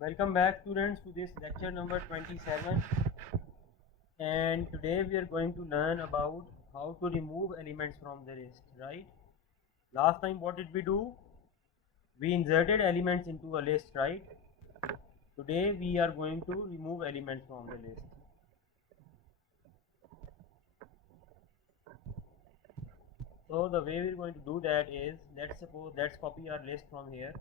Welcome back students to this lecture number 27, and today we are going to learn about how to remove elements from the list, right? Last time what did we do? We inserted elements into a list, right? Today we are going to remove elements from the list. So the way we're going to do that is, let's copy our list from here.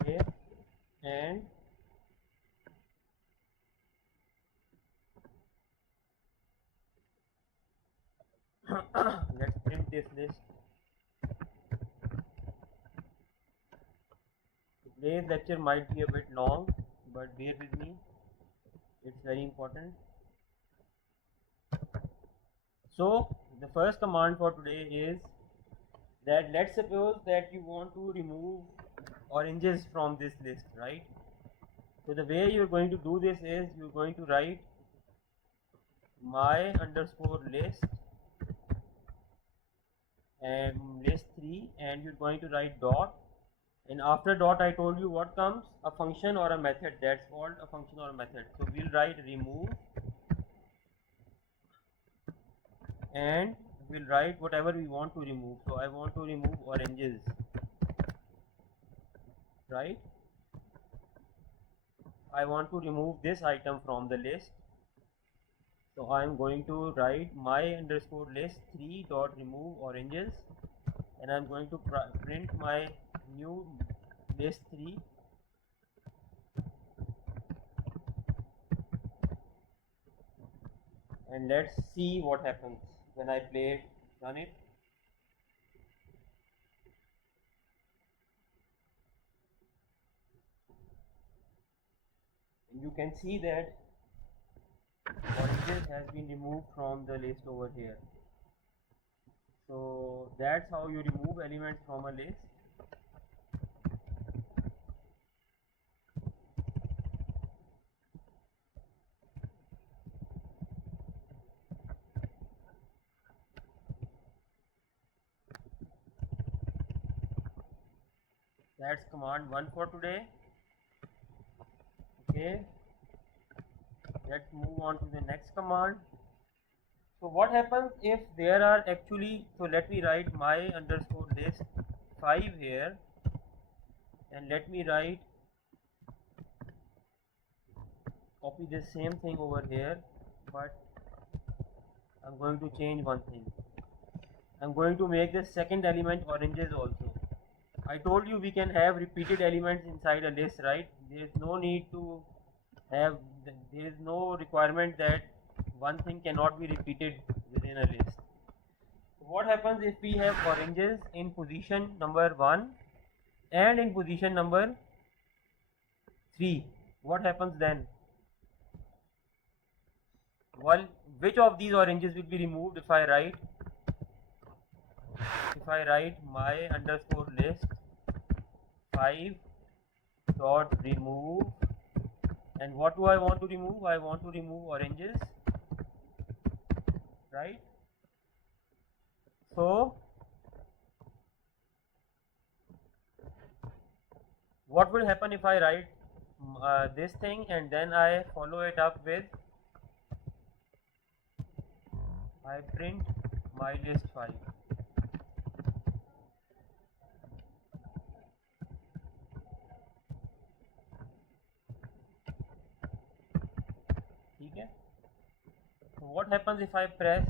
Okay, and let's print this list. Today's lecture might be a bit long, but bear with me, it's very important. So the first command for today is that let's suppose that you want to remove oranges from this list, right? So the way you're going to do this is you're going to write my underscore list and list3, and you're going to write dot, and after dot I told you what comes, a function or a method. That's called a function or a method. So we'll write remove, and we'll write whatever we want to remove. So I want to remove oranges, right? I want to remove this item from the list. So I am going to write my underscore list3 dot remove oranges, and I'm going to print my new list3, and let's see what happens when I run it. And you can see that oranges has been removed from the list over here. So that's how you remove elements from a list. That's command 1 for today. Okay, let's move on to the next command. So what happens if there are actually, so let me write my underscore list 5 here, and let me write, copy this same thing over here, but I'm going to change one thing. I'm going to make the second element oranges also. I told you we can have repeated elements inside a list, right? There is no need to have, there is no requirement that one thing cannot be repeated within a list. What happens if we have oranges in position number 1 and in position number 3? What happens then? Well, which of these oranges will be removed if I write my underscore list 5 dot remove, and what do I want to remove? I want to remove oranges, right? So what will happen if I write this thing and then I follow it up with, I print my list 5. Okay. So what happens if I press?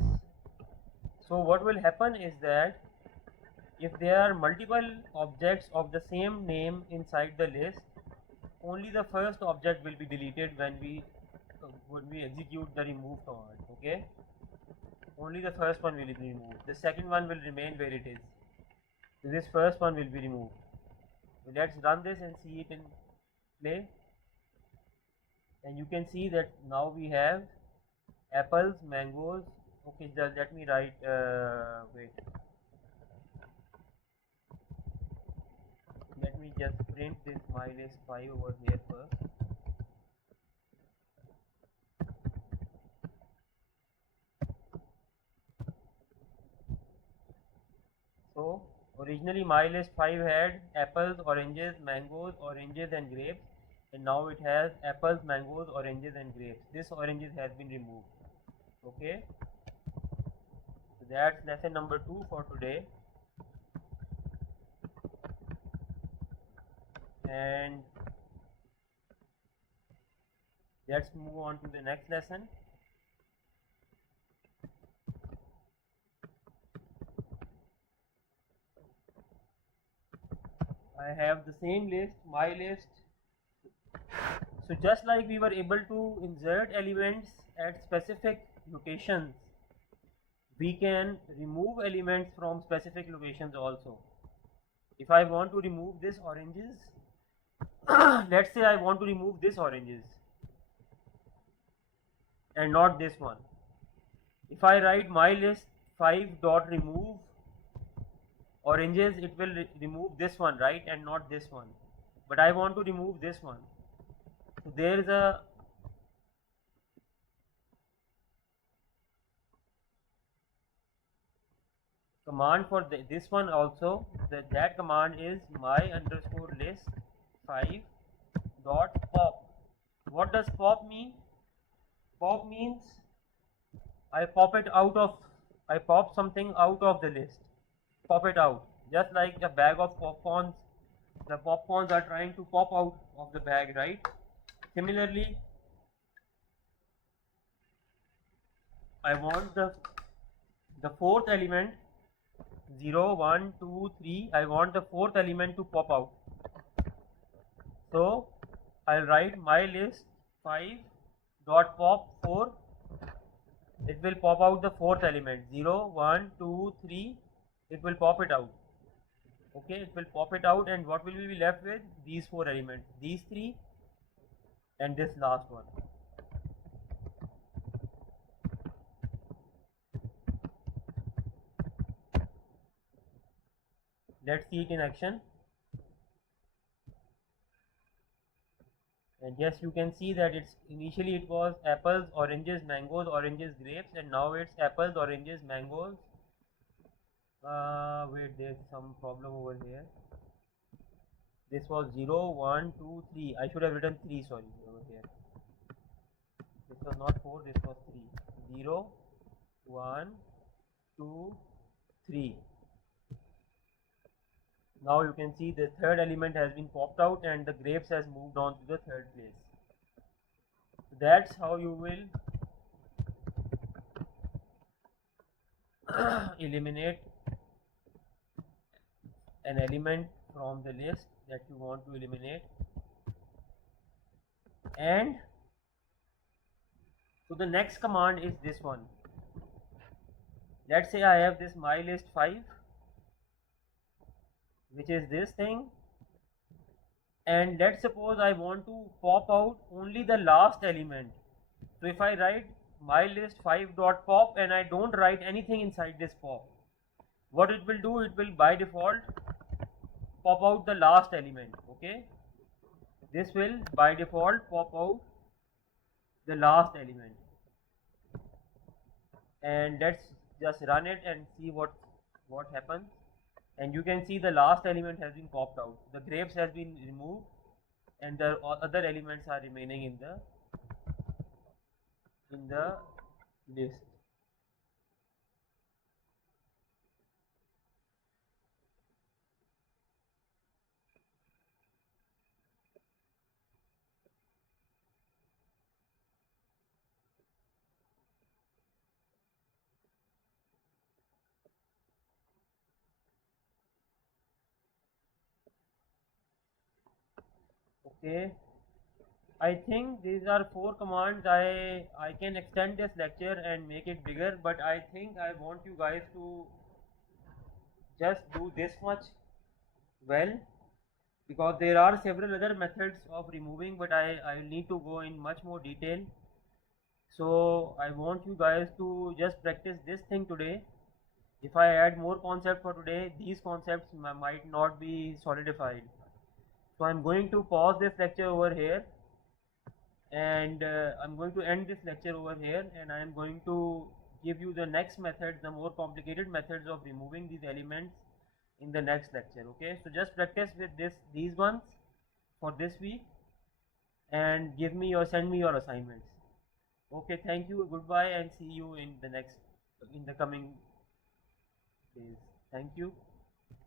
So what will happen is that if there are multiple objects of the same name inside the list, only the first object will be deleted when we execute the remove command. Okay, only the first one will be removed. The second one will remain where it is. So this first one will be removed. So let's run this and see it in play. And you can see that now we have apples, mangoes. Okay, let me write, wait. Let me just print this my list 5 over here first. Originally my list 5 had apples, oranges, mangoes, oranges and grapes, and now it has apples, mangoes, oranges and grapes. This oranges has been removed. Okay, so that's lesson number 2 for today. And let's move on to the next lesson. I have the same list, my list. So just like we were able to insert elements at specific locations, we can remove elements from specific locations also. If I want to remove this oranges, let's say I want to remove this oranges and not this one. If I write my list 5 dot remove oranges, it will remove this one, right, and not this one. But I want to remove this one. So there is a command for this one also. That command is my underscore list 5 dot pop. What does pop mean? Pop means I pop something out of the list. Pop it out, just like a bag of popcorns. The popcorns are trying to pop out of the bag, right? Similarly, I want the fourth element 0, 1, 2, 3. I want the fourth element to pop out. So I'll write my list 5 dot pop 4. It will pop out the fourth element 0, 1, 2, 3. It will pop it out. Okay, it will pop it out, and what will we be left with? These 4 elements, these 3 and this last one. Let's see it in action. And yes, you can see that initially it was apples, oranges, mangoes, oranges, grapes, and now it's apples, oranges, mangoes. Wait, there's some problem over here. This was 0, 1, 2, 3. I should have written 3, sorry, over here. This was not 4, this was 3. 0, 1, 2, 3. Now you can see the third element has been popped out and the grapes has moved on to the third place. That's how you will eliminate an element from the list that you want to eliminate. And so the next command is this one. Let's say I have this my list 5, which is this thing, and let's suppose I want to pop out only the last element. So if I write my list 5 dot pop and I don't write anything inside this pop, what it will do, it will by default pop out the last element. Okay, this will by default pop out the last element, and let's just run it and see what happens. And you can see the last element has been popped out, the grapes has been removed, and the other elements are remaining in the list. Okay, I think these are 4 commands. I can extend this lecture and make it bigger, but I think I want you guys to just do this much well, because there are several other methods of removing, but I need to go in much more detail. So I want you guys to just practice this thing today. If I add more concepts for today, these concepts might not be solidified. So I'm going to pause this lecture over here, and I'm going to end this lecture over here, and I'm going to give you the next method, the more complicated methods of removing these elements in the next lecture. Okay, so just practice with these ones for this week and send me your assignments. Okay, thank you, goodbye, and see you in the coming days. Thank you.